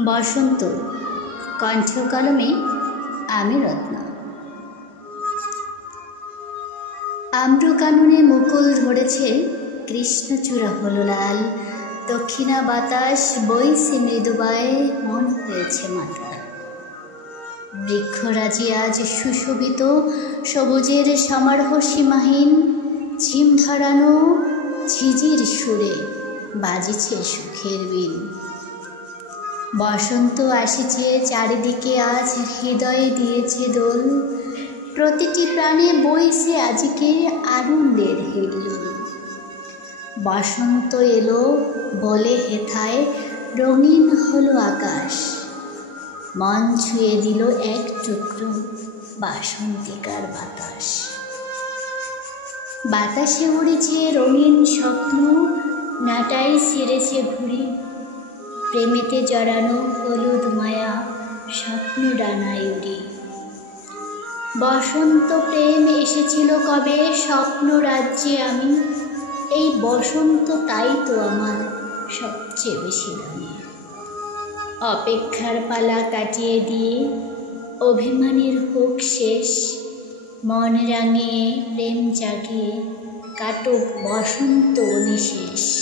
বসন্ত কণ্ঠকলমে আমি রত্না। আম্রকাননে মুকুল ধরেছে, কৃষ্ণচূড়া হলো লাল, দক্ষিণা বাতাস বইছে মৃদুবায়, মন হয়েছে মাতাল। বৃক্ষরাজি আজ সুশোভিত, সবুজের সমারোহ সীমাহীন, ঝিম ধরানো ঝিঝির সুরে বাজিছে সুখের বিন। বসন্ত আসিছে চারিদিকে, আজ হৃদয়ে দিয়েছে দোল, প্রতিটি প্রাণে বইছে আজকে আনন্দের হিল্লোল। বসন্ত এলো বলে হেথায়, রঙিন হলো আকাশ, মন ছুঁয়ে দিল এক টুকরো বাসন্তিকার বাতাস। বাতাসে উড়েছে রঙিন স্বপ্ন, নাটাই ছিঁড়েছে ঘুড়ি, প্রেমেতে জড়ানো হলুদ মায়া স্বপ্ন ডানায় উড়ি। বসন্ত প্রেম এসেছিল কবে স্বপ্ন রাজ্যে আমি, এই বসন্ত তাই তো আমার সবচেয়ে বেশি দামি। অপেক্ষার পালা কাটিয়ে দিয়ে অভিমানের হোক শেষ, মন রাঙিয়ে প্রেম জাগিয়ে কাটুক বসন্ত নিশেষ।